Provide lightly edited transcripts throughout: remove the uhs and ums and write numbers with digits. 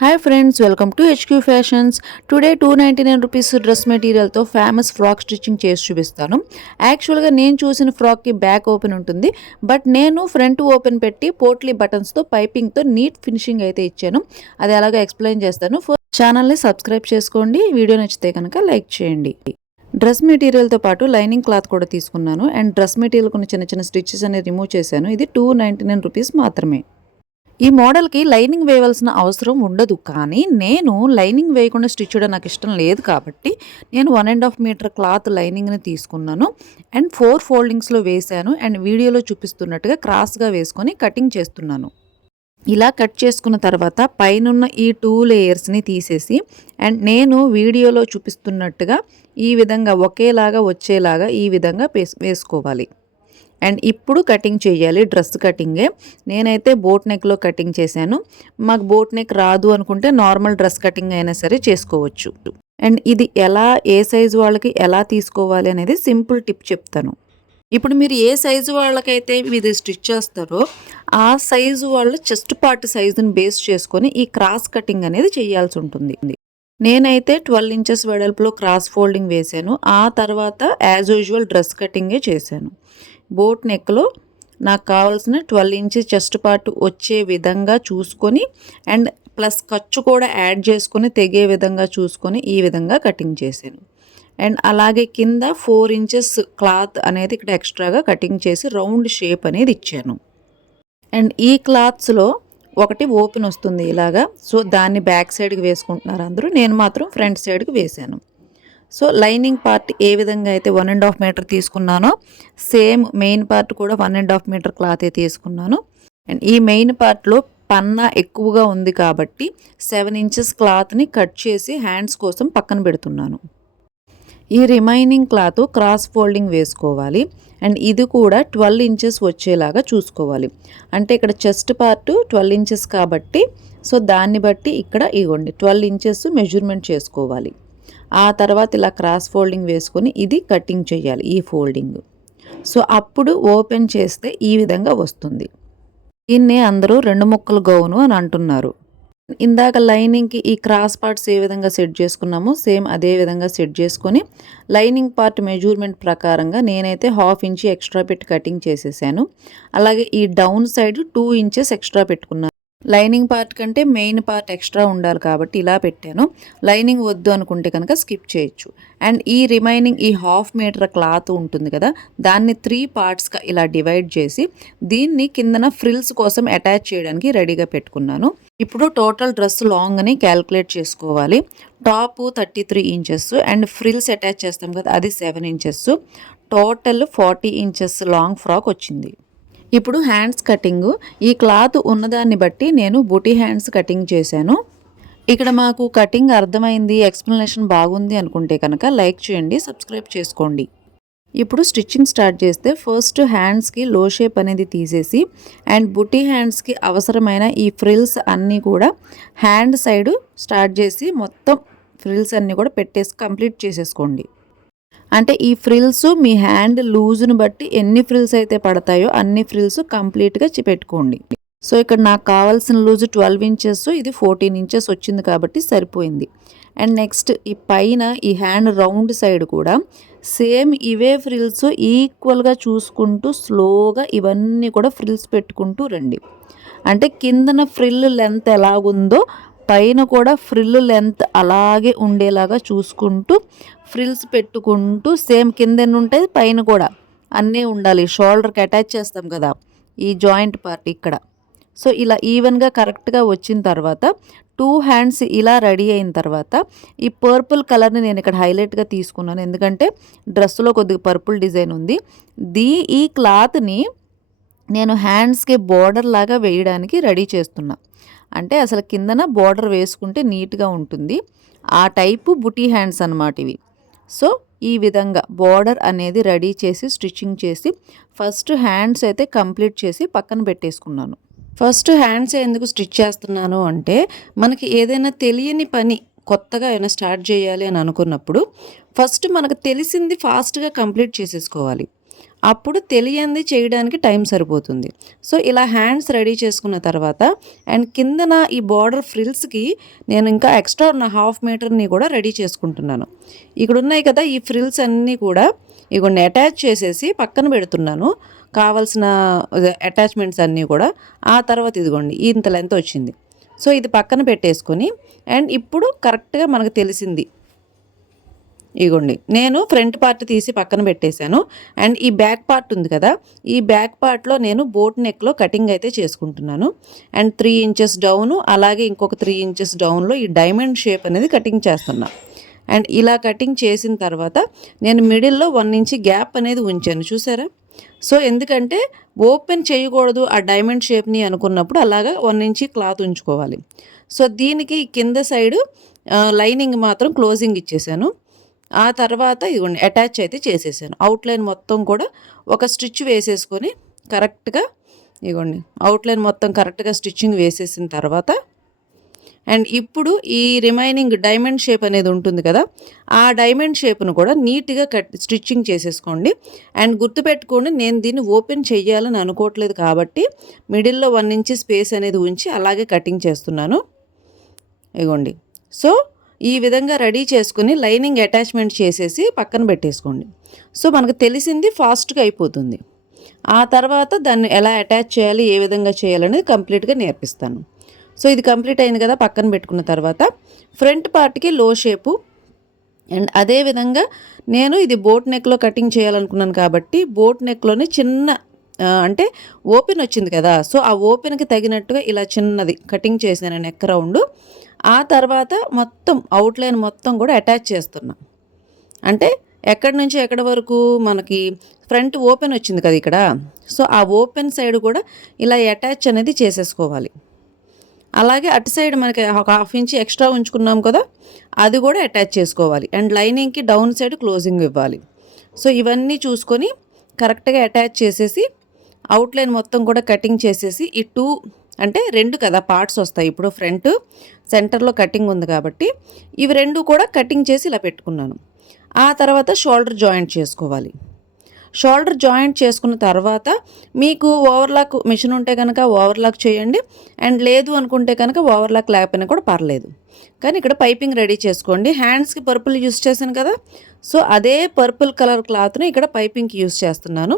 Hi friends, welcome to HQ fashions. Today 299 rupees dress మెటీరియల్తో famous frock stitching చేసి చూపిస్తాను. యాక్చువల్గా నేను చూసిన ఫ్రాక్కి బ్యాక్ ఓపెన్ ఉంటుంది, బట్ నేను ఫ్రంట్ ఓపెన్ పెట్టి పోట్లీ బటన్స్తో పైపింగ్తో నీట్ ఫినిషింగ్ అయితే ఇచ్చాను. అది ఎలాగో ఎక్స్ప్లెయిన్ చేస్తాను. ఛానల్ని సబ్స్క్రైబ్ చేసుకోండి. వీడియో నచ్చితే కనుక లైక్ చేయండి. డ్రెస్ మెటీరియల్తో పాటు లైనింగ్ క్లాత్ కూడా తీసుకున్నాను అండ్ డ్రెస్ మెటీరియల్ కొన్ని చిన్న చిన్న స్టిచ్చెస్ అనేది రిమూవ్ చేశాను. ఇది 299 రూపీస్ మాత్రమే. ఈ మోడల్కి లైనింగ్ వేయవలసిన అవసరం ఉండదు, కానీ నేను లైనింగ్ వేయకుండా స్టిచ్ చేయడం నాకు ఇష్టం లేదు కాబట్టి నేను 1.5 మీటర్ క్లాత్ లైనింగ్ని తీసుకున్నాను అండ్ 4 ఫోల్డింగ్స్లో వేశాను అండ్ వీడియోలో చూపిస్తున్నట్టుగా క్రాస్గా వేసుకొని కటింగ్ చేస్తున్నాను. ఇలా కట్ చేసుకున్న తర్వాత పైనున్న ఈ 2 లేయర్స్ని తీసేసి అండ్ నేను వీడియోలో చూపిస్తున్నట్టుగా ఈ విధంగా ఒకేలాగా వచ్చేలాగా ఈ విధంగా వేసుకోవాలి. అండ్ ఇప్పుడు కటింగ్ చేయాలి. డ్రెస్ కటింగే. నేనైతే బోట్ నెక్లో కటింగ్ చేశాను. మాకు బోట్ నెక్ రాదు అనుకుంటే నార్మల్ డ్రెస్ కటింగ్ అయినా సరే చేసుకోవచ్చు. అండ్ ఇది ఏ సైజు వాళ్ళకి ఎలా తీసుకోవాలి అనేది సింపుల్ టిప్ చెప్తాను. ఇప్పుడు మీరు ఏ సైజు వాళ్ళకైతే ఇది స్టిచ్ చేస్తారో ఆ సైజు వాళ్ళ చెస్ట్ పార్ట్ సైజుని బేస్ చేసుకొని ఈ క్రాస్ కటింగ్ అనేది చేయాల్సి ఉంటుంది. నేనైతే 12 ఇంచెస్ వెడల్పులో క్రాస్ ఫోల్డింగ్ వేశాను. ఆ తర్వాత యాజ్ యూజువల్ డ్రెస్ కటింగే చేశాను. బోట్ నెక్లో నాకు కావాల్సిన 12 ఇంచెస్ చెస్ట్ పార్ట్ వచ్చే విధంగా చూసుకొని అండ్ ప్లస్ ఖర్చు కూడా యాడ్ చేసుకొని తెగే విధంగా చూసుకొని ఈ విధంగా కటింగ్ చేశాను. అండ్ అలాగే కింద 4 ఇంచెస్ క్లాత్ అనేది ఇక్కడ ఎక్స్ట్రాగా కటింగ్ చేసి రౌండ్ షేప్ అనేది ఇచ్చాను. అండ్ ఈ క్లాత్స్లో ఒకటి ఓపెన్ వస్తుంది ఇలాగా. సో దాన్ని బ్యాక్ సైడ్కి వేసుకుంటున్నారు అందరూ. నేను మాత్రం ఫ్రంట్ సైడ్కి వేశాను. సో లైనింగ్ పార్ట్ ఏ విధంగా అయితే 1.5 మీటర్ తీసుకున్నానో సేమ్ మెయిన్ పార్ట్ కూడా 1.5 మీటర్ క్లాతే తీసుకున్నాను. అండ్ ఈ మెయిన్ పార్ట్లో పన్నా ఎక్కువగా ఉంది కాబట్టి 7 ఇంచెస్ క్లాత్ని కట్ చేసి హ్యాండ్స్ కోసం పక్కన పెడుతున్నాను. ఈ రిమైనింగ్ క్లాత్ క్రాస్ ఫోల్డింగ్ వేసుకోవాలి అండ్ ఇది కూడా 12 ఇంచెస్ వచ్చేలాగా చూసుకోవాలి. అంటే ఇక్కడ చెస్ట్ పార్ట్ 12 ఇంచెస్ కాబట్టి సో దాన్ని బట్టి ఇక్కడ ఇవ్వండి 12 ఇంచెస్ మెజర్మెంట్ చేసుకోవాలి. ఆ తర్వాత ఇలా క్రాస్ ఫోల్డింగ్ వేసుకొని ఇది కటింగ్ చేయాలి ఈ ఫోల్డింగ్. సో అప్పుడు ఓపెన్ చేస్తే ఈ విధంగా వస్తుంది. దీన్నే అందరూ 2 ముక్కల గౌను అని అంటున్నారు. ఇందాక లైనింగ్కి ఈ క్రాస్ పార్ట్స్ ఏ విధంగా సెట్ చేసుకున్నామో సేమ్ అదే విధంగా సెట్ చేసుకొని లైనింగ్ పార్ట్ మెజర్మెంట్ ప్రకారంగా నేనైతే 1/2 ఇంచ్ ఎక్స్ట్రా పెట్టి కటింగ్ చేసేసాను. అలాగే ఈ డౌన్ సైడ్ 2 ఇంచెస్ ఎక్స్ట్రా పెట్టుకున్నాను. లైనింగ్ పార్ట్ కంటే మెయిన్ పార్ట్ ఎక్స్ట్రా ఉండాలి కాబట్టి ఇలా పెట్టాను. లైనింగ్ వద్దు అనుకుంటే కనుక స్కిప్ చేయొచ్చు. అండ్ ఈ రిమైనింగ్ ఈ 1/2 మీటర్ క్లాత్ ఉంటుంది కదా, దాన్ని 3 పార్ట్స్గా ఇలా డివైడ్ చేసి దీన్ని కిందన ఫ్రిల్స్ కోసం అటాచ్ చేయడానికి రెడీగా పెట్టుకున్నాను. ఇప్పుడు టోటల్ డ్రెస్ లాంగ్ అని క్యాలిక్యులేట్ చేసుకోవాలి. Top 33 inches and frills attach చేస్తాం కదా అది 7 inches. Total 40 inches long frock వచ్చింది. ఇప్పుడు హ్యాండ్స్ కటింగ్. ఈ క్లాత్ ఉన్నదాన్ని బట్టి నేను బుటీ హ్యాండ్స్ కటింగ్ చేశాను. ఇక్కడ మాకు కటింగ్ అర్థమైంది, ఎక్స్ప్లెనేషన్ బాగుంది అనుకుంటే కనుక లైక్ చేయండి, సబ్స్క్రైబ్ చేసుకోండి. ఇప్పుడు స్టిచ్చింగ్ స్టార్ట్ చేస్తే ఫస్ట్ హ్యాండ్స్కి లో షేప్ అనేది తీసేసి అండ్ బుటీ హ్యాండ్స్కి అవసరమైన ఈ ఫ్రిల్స్ అన్నీ కూడా హ్యాండ్ సైడ్ స్టార్ట్ చేసి మొత్తం ఫ్రిల్స్ అన్నీ కూడా పెట్టేసి కంప్లీట్ చేసేసుకోండి. అంటే ఈ ఫ్రిల్స్ మీ హ్యాండ్ లూజ్ను బట్టి ఎన్ని ఫ్రిల్స్ అయితే పడతాయో అన్ని ఫ్రిల్స్ కంప్లీట్గా పెట్టుకోండి. సో ఇక్కడ నాకు కావాల్సిన లూజ్ 12 ఇంచెస్, ఇది 14 ఇంచెస్ వచ్చింది కాబట్టి సరిపోయింది. అండ్ నెక్స్ట్ ఈ పైన ఈ హ్యాండ్ రౌండ్ సైడ్ కూడా సేమ్ ఇవే ఫ్రిల్స్ ఈక్వల్గా చూసుకుంటూ స్లోగా ఇవన్నీ కూడా ఫ్రిల్స్ పెట్టుకుంటూ రండి. అంటే కిందన ఫ్రిల్ లెంత్ ఎలాగుందో పైన కూడా ఫ్రిల్ లెంత్ అలాగే ఉండేలాగా చూసుకుంటూ ఫ్రిల్స్ పెట్టుకుంటూ సేమ్ కింద ఎన్ని ఉంటాయి పైన కూడా అన్నీ ఉండాలి. షోల్డర్కి అటాచ్ చేస్తాం కదా ఈ జాయింట్ పార్ట్ ఇక్కడ. సో ఇలా ఈవెన్గా కరెక్ట్గా వచ్చిన తర్వాత 2 హ్యాండ్స్ ఇలా రెడీ అయిన తర్వాత ఈ పర్పుల్ కలర్ని నేను ఇక్కడ హైలైట్గా తీసుకున్నాను, ఎందుకంటే డ్రెస్సులో కొద్దిగా పర్పుల్ డిజైన్ ఉంది. ఈ క్లాత్ని నేను హ్యాండ్స్కి బోర్డర్ లాగా వేయడానికి రెడీ చేస్తున్నా. అంటే అసలు కిందన బోర్డర్ వేసుకుంటే నీట్గా ఉంటుంది. ఆ టైపు బుటీ హ్యాండ్స్ అన్నమాట ఇవి. సో ఈ విధంగా బోర్డర్ అనేది రెడీ చేసి స్టిచ్చింగ్ చేసి ఫస్ట్ హ్యాండ్స్ అయితే కంప్లీట్ చేసి పక్కన పెట్టేసుకున్నాను. ఫస్ట్ హ్యాండ్స్ ఎందుకు స్టిచ్ చేస్తున్నాను అంటే మనకి ఏదైనా తెలియని పని కొత్తగా ఏమైనా స్టార్ట్ చేయాలి అని అనుకున్నప్పుడు ఫస్ట్ మనకు తెలిసింది ఫాస్ట్గా కంప్లీట్ చేసేసుకోవాలి. అప్పుడు తెలియంది చేయడానికి టైం సరిపోతుంది. సో ఇలా హ్యాండ్స్ రెడీ చేసుకున్న తర్వాత అండ్ కిందన ఈ బార్డర్ ఫ్రిల్స్కి నేను ఇంకా ఎక్స్ట్రా ఉన్న 1/2 మీటర్ని కూడా రెడీ చేసుకుంటున్నాను. ఇక్కడ ఉన్నాయి కదా ఈ ఫ్రిల్స్ అన్నీ కూడా ఇగోండి అటాచ్ చేసేసి పక్కన పెడుతున్నాను, కావాల్సిన అటాచ్మెంట్స్ అన్నీ కూడా. ఆ తర్వాత ఇదిగోండి ఇంత లెంత్ వచ్చింది. సో ఇది పక్కన పెట్టేసుకొని అండ్ ఇప్పుడు కరెక్ట్గా మనకు తెలిసింది ఇగోండి నేను ఫ్రంట్ పార్ట్ తీసి పక్కన పెట్టేశాను. అండ్ ఈ బ్యాక్ పార్ట్ ఉంది కదా, ఈ బ్యాక్ పార్ట్లో నేను బోట్ నెక్లో కటింగ్ అయితే చేసుకుంటున్నాను. అండ్ 3 ఇంచెస్ డౌను, అలాగే ఇంకొక 3 ఇంచెస్ డౌన్లో ఈ డైమండ్ షేప్ అనేది కటింగ్ చేస్తున్నా. అండ్ ఇలా కటింగ్ చేసిన తర్వాత నేను మిడిల్లో 1 ఇంచ్ గ్యాప్ అనేది ఉంచాను, చూసారా? సో ఎందుకంటే ఓపెన్ చేయకూడదు ఆ డైమండ్ షేప్ని అనుకున్నప్పుడు అలాగా 1 ఇంచ్ క్లాత్ ఉంచుకోవాలి. సో దీనికి కింద సైడు లైనింగ్ మాత్రం క్లోజింగ్ ఇచ్చేసాను. ఆ తర్వాత ఇదిగోండి అటాచ్ అయితే చేసేసాను. అవుట్లైన్ మొత్తం కూడా ఒక స్టిచ్ వేసేసుకొని కరెక్ట్గా ఇదిగోండి అవుట్లైన్ మొత్తం కరెక్ట్గా స్టిచ్చింగ్ వేసేసిన తర్వాత అండ్ ఇప్పుడు ఈ రిమైనింగ్ డైమండ్ షేప్ అనేది ఉంటుంది కదా, ఆ డైమండ్ షేప్ను కూడా నీట్గా స్టిచ్చింగ్ చేసేసుకోండి. అండ్ గుర్తుపెట్టుకోండి, నేను దీన్ని ఓపెన్ చెయ్యాలని అనుకోవట్లేదు కాబట్టి మిడిల్లో 1 ఇంచ్ స్పేస్ అనేది ఉంచి అలాగే కటింగ్ చేస్తున్నాను. ఇదిగోండి సో ఈ విధంగా రెడీ చేసుకుని లైనింగ్ అటాచ్మెంట్ చేసేసి పక్కన పెట్టేసుకోండి. సో మనకు తెలిసింది ఫాస్ట్గా అయిపోతుంది. ఆ తర్వాత దాన్ని ఎలా అటాచ్ చేయాలి, ఏ విధంగా చేయాలనేది కంప్లీట్గా నేర్పిస్తాను. సో ఇది కంప్లీట్ అయింది కదా, పక్కన పెట్టుకున్న తర్వాత ఫ్రంట్ పార్ట్కి లో షేపు అండ్ అదేవిధంగా నేను ఇది బోట్ నెక్లో కటింగ్ చేయాలనుకున్నాను కాబట్టి బోట్ నెక్లోనే చిన్న అంటే ఓపెన్ వచ్చింది కదా, సో ఆ ఓపెన్కి తగినట్టుగా ఇలా చిన్నది కటింగ్ చేశాను నెక్ రౌండ్. ఆ తర్వాత మొత్తం అవుట్లైన్ మొత్తం కూడా అటాచ్ చేస్తున్నా. అంటే ఎక్కడి నుంచి ఎక్కడి వరకు మనకి ఫ్రంట్ ఓపెన్ వచ్చింది కదా ఇక్కడ, సో ఆ ఓపెన్ సైడ్ కూడా ఇలా అటాచ్ అనేది చేసేసుకోవాలి. అలాగే అటు సైడ్ మనకి ఒక 1/2 ఇంచ్ ఎక్స్ట్రా ఉంచుకున్నాం కదా, అది కూడా అటాచ్ చేసుకోవాలి. అండ్ లైనింగ్కి డౌన్ సైడ్ క్లోజింగ్ ఇవ్వాలి. సో ఇవన్నీ చూసుకొని కరెక్ట్గా అటాచ్ చేసేసి అవుట్లైన్ మొత్తం కూడా కటింగ్ చేసేసి ఈ 2 అంటే 2 కదా పార్ట్స్ వస్తాయి. ఇప్పుడు ఫ్రంట్ సెంటర్లో కటింగ్ ఉంది కాబట్టి ఇవి 2 కూడా కటింగ్ చేసి ఇలా పెట్టుకున్నాను. ఆ తర్వాత షోల్డర్ జాయింట్ చేసుకోవాలి. షోల్డర్ జాయింట్ చేసుకున్న తర్వాత మీకు ఓవర్లాక్ మిషన్ ఉంటే కనుక ఓవర్లాక్ చేయండి. అండ్ లేదు అనుకుంటే కనుక ఓవర్లాక్ లేకపోయినా కూడా పర్లేదు. కానీ ఇక్కడ పైపింగ్ రెడీ చేసుకోండి. హ్యాండ్స్కి పర్పుల్ యూస్ చేశాను కదా, సో అదే పర్పుల్ కలర్ క్లాత్ని ఇక్కడ పైపింగ్కి యూస్ చేస్తున్నాను.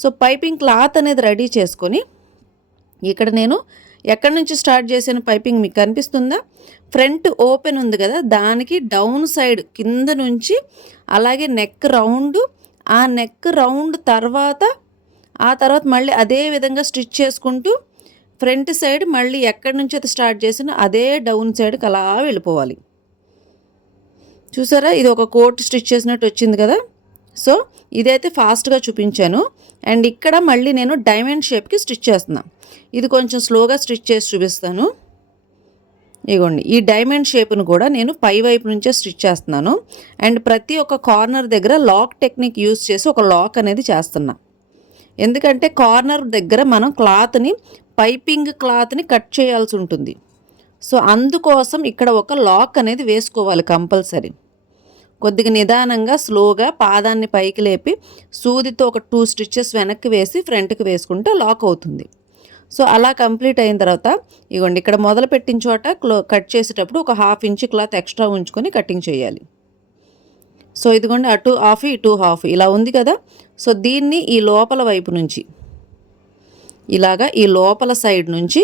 సో పైపింగ్ క్లాత్ అనేది రెడీ చేసుకొని ఇక్కడ నేను ఎక్కడి నుంచి స్టార్ట్ చేసిన పైపింగ్ మీకు కనిపిస్తుందా? ఫ్రంట్ ఓపెన్ ఉంది కదా, దానికి డౌన్ సైడ్ కింద నుంచి అలాగే నెక్ రౌండ్, ఆ నెక్ రౌండ్ తర్వాత మళ్ళీ అదే విధంగా స్టిచ్ చేసుకుంటూ ఫ్రంట్ సైడ్ మళ్ళీ ఎక్కడి నుంచి అయితే స్టార్ట్ చేసిన అదే డౌన్ సైడ్కి అలా వెళ్ళిపోవాలి. చూసారా, ఇది ఒక కోట్ స్టిచ్ చేసినట్టు వచ్చింది కదా. సో ఇదైతే ఫాస్ట్గా చూపించాను. అండ్ ఇక్కడ మళ్ళీ నేను డైమండ్ షేప్కి స్టిచ్ చేస్తున్నాను. ఇది కొంచెం స్లోగా స్టిచ్ చేసి చూపిస్తాను. ఇగోండి ఈ డైమండ్ షేప్ను కూడా నేను పై వైపు నుంచే స్టిచ్ చేస్తున్నాను. అండ్ ప్రతి ఒక్క కార్నర్ దగ్గర లాక్ టెక్నిక్ యూస్ చేసి ఒక లాక్ అనేది చేస్తున్నా. ఎందుకంటే కార్నర్ దగ్గర మనం పైపింగ్ క్లాత్ని కట్ చేయాల్సి ఉంటుంది. సో అందుకోసం ఇక్కడ ఒక లాక్ అనేది వేసుకోవాలి కంపల్సరీ. కొద్దిగా నిదానంగా స్లోగా పాదాన్ని పైకి లేపి సూదితో ఒక 2 స్టిచెస్ వెనక్కి వేసి ఫ్రంట్కి వేసుకుంటే లాక్ అవుతుంది. సో అలా కంప్లీట్ అయిన తర్వాత ఇగోండి ఇక్కడ మొదలు పెట్టిన చోట కట్ చేసేటప్పుడు ఒక 1/2 ఇంచ్ క్లాత్ ఎక్స్ట్రా ఉంచుకొని కటింగ్ చేయాలి. సో ఇదిగోండి అటు హాఫ్ ఇటు హాఫ్ ఇలా ఉంది కదా. సో దీన్ని ఈ లోపల వైపు నుంచి ఇలాగా ఈ లోపల సైడ్ నుంచి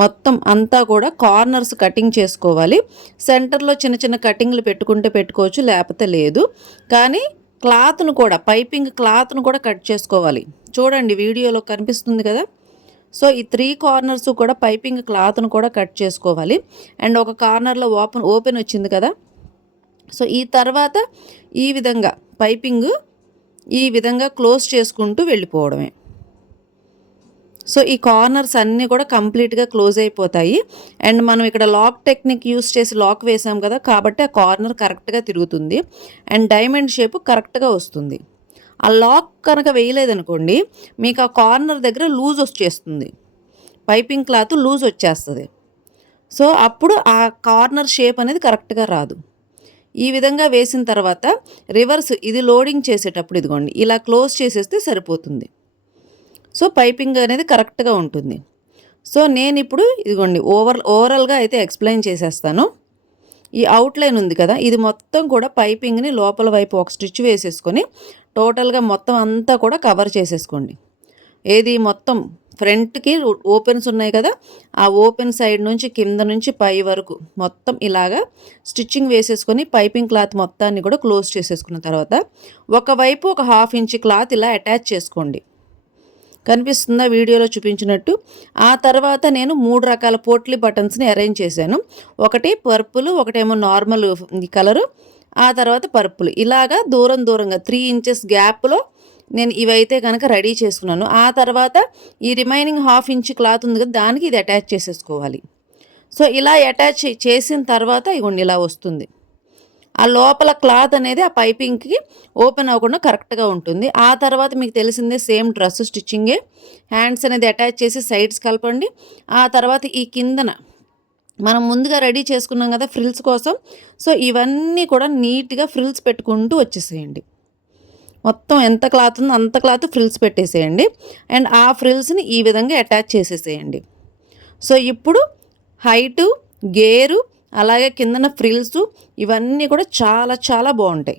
మొత్తం అంతా కూడా కార్నర్స్ కటింగ్ చేసుకోవాలి. సెంటర్లో చిన్న చిన్న కటింగ్లు పెట్టుకుంటే పెట్టుకోవచ్చు, లేకపోతే లేదు. కానీ క్లాత్ను కూడా పైపింగ్ క్లాత్ను కూడా కట్ చేసుకోవాలి. చూడండి వీడియోలో కనిపిస్తుంది కదా. సో ఈ 3 కార్నర్స్ కూడా పైపింగ్ క్లాత్ను కూడా కట్ చేసుకోవాలి. అండ్ ఒక కార్నర్లో ఓపెన్ వచ్చింది కదా. సో ఈ తర్వాత ఈ విధంగా పైపింగ్ ఈ విధంగా క్లోజ్ చేసుకుంటూ వెళ్ళిపోవడమే. సో ఈ కార్నర్స్ అన్నీ కూడా కంప్లీట్గా క్లోజ్ అయిపోతాయి. అండ్ మనం ఇక్కడ లాక్ టెక్నిక్ యూస్ చేసి లాక్ వేసాం కదా, కాబట్టి ఆ కార్నర్ కరెక్ట్గా తిరుగుతుంది అండ్ డైమండ్ షేప్ కరెక్ట్గా వస్తుంది. ఆ లాక్ కనుక వేయలేదనుకోండి మీకు ఆ కార్నర్ దగ్గర లూజ్ వచ్చేస్తుంది, పైపింగ్ క్లాత్ లూజ్ వచ్చేస్తుంది. సో అప్పుడు ఆ కార్నర్ షేప్ అనేది కరెక్ట్గా రాదు. ఈ విధంగా వేసిన తర్వాత రివర్స్ ఇది లోడింగ్ చేసేటప్పుడు ఇదిగోండి ఇలా క్లోజ్ చేసేస్తే సరిపోతుంది. సో పైపింగ్ అనేది కరెక్ట్గా ఉంటుంది. సో నేను ఇప్పుడు ఇదిగోండి ఓవరాల్గా అయితే ఎక్స్ప్లెయిన్ చేసేస్తాను. ఈ అవుట్లైన్ ఉంది కదా, ఇది మొత్తం కూడా పైపింగ్ని లోపల వైపు ఒక స్టిచ్ వేసేసుకొని టోటల్గా మొత్తం అంతా కూడా కవర్ చేసేసుకోండి. ఏది మొత్తం ఫ్రంట్కి ఓపెన్స్ ఉన్నాయి కదా, ఆ ఓపెన్ సైడ్ నుంచి కింద నుంచి పై వరకు మొత్తం ఇలాగా స్టిచ్చింగ్ వేసేసుకొని పైపింగ్ క్లాత్ మొత్తాన్ని కూడా క్లోజ్ చేసేసుకున్న తర్వాత ఒకవైపు ఒక 1/2 ఇంచ్ క్లాత్ ఇలా అటాచ్ చేసుకోండి. కనిపిస్తుందా వీడియోలో చూపించినట్టు? ఆ తర్వాత నేను 3 రకాల పోట్లీ బటన్స్ని అరేంజ్ చేశాను. ఒకటి పర్పుల్, ఒకటేమో నార్మల్ కలరు, ఆ తర్వాత పర్పుల్. ఇలాగా దూరంగా 3 ఇంచెస్ గ్యాప్లో నేను ఇవైతే కనుక రెడీ చేసుకున్నాను. ఆ తర్వాత ఈ రిమైనింగ్ 1/2 ఇంచ్ క్లాత్ ఉంది కదా, దానికి ఇది అటాచ్ చేసేసుకోవాలి. సో ఇలా అటాచ్ చేసిన తర్వాత ఇగోండి ఇలా వస్తుంది. ఆ లోపల క్లాత్ అనేది ఆ పైపింగ్కి ఓపెన్ అవ్వకుండా కరెక్ట్గా ఉంటుంది. ఆ తర్వాత మీకు తెలిసిందే సేమ్ డ్రెస్ స్టిచ్చింగే. హ్యాండ్స్ అనేది అటాచ్ చేసి సైడ్స్ కలపండి. ఆ తర్వాత ఈ కిందన మనం ముందుగా రెడీ చేసుకున్నాం కదా ఫ్రిల్స్ కోసం, సో ఇవన్నీ కూడా నీట్గా ఫ్రిల్స్ పెట్టుకుంటూ వచ్చేసేయండి. మొత్తం ఎంత క్లాత్ ఉందో అంత క్లాత్ ఫ్రిల్స్ పెట్టేసేయండి. అండ్ ఆ ఫ్రిల్స్ని ఈ విధంగా అటాచ్ చేసేసేయండి. సో ఇప్పుడు హైటు, గేరు, అలాగే కిందన ఫ్రిల్స్ ఇవన్నీ కూడా చాలా చాలా బాగుంటాయి.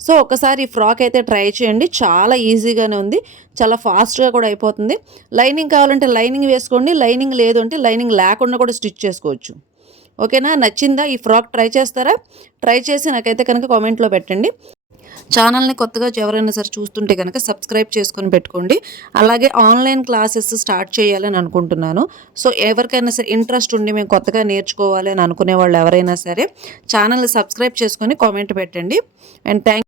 సో ఒకసారి ఈ ఫ్రాక్ అయితే ట్రై చేయండి. చాలా ఈజీగానే ఉంది, చాలా ఫాస్ట్గా కూడా అయిపోతుంది. లైనింగ్ కావాలంటే లైనింగ్ వేసుకోండి, లైనింగ్ లేదు అంటే లైనింగ్ లేకుండా కూడా స్టిచ్ చేసుకోవచ్చు. ఓకేనా? నచ్చిందా? ఈ ఫ్రాక్ ట్రై చేస్తారా? ట్రై చేసి నాకైతే కనుక కామెంట్లో పెట్టండి. ఛానల్ని కొత్తగా ఎవరైనా సరే చూస్తుంటే కనుక సబ్స్క్రైబ్ చేసుకొని పెట్టుకోండి. అలాగే ఆన్లైన్ క్లాసెస్ స్టార్ట్ చేయాలని అనుకుంటున్నాను. సో ఎవరికైనా సరే ఇంట్రెస్ట్ ఉండి మేము కొత్తగా నేర్చుకోవాలి అని అనుకునే వాళ్ళు ఎవరైనా సరే ఛానల్ని సబ్స్క్రైబ్ చేసుకొని కామెంట్ పెట్టండి. అండ్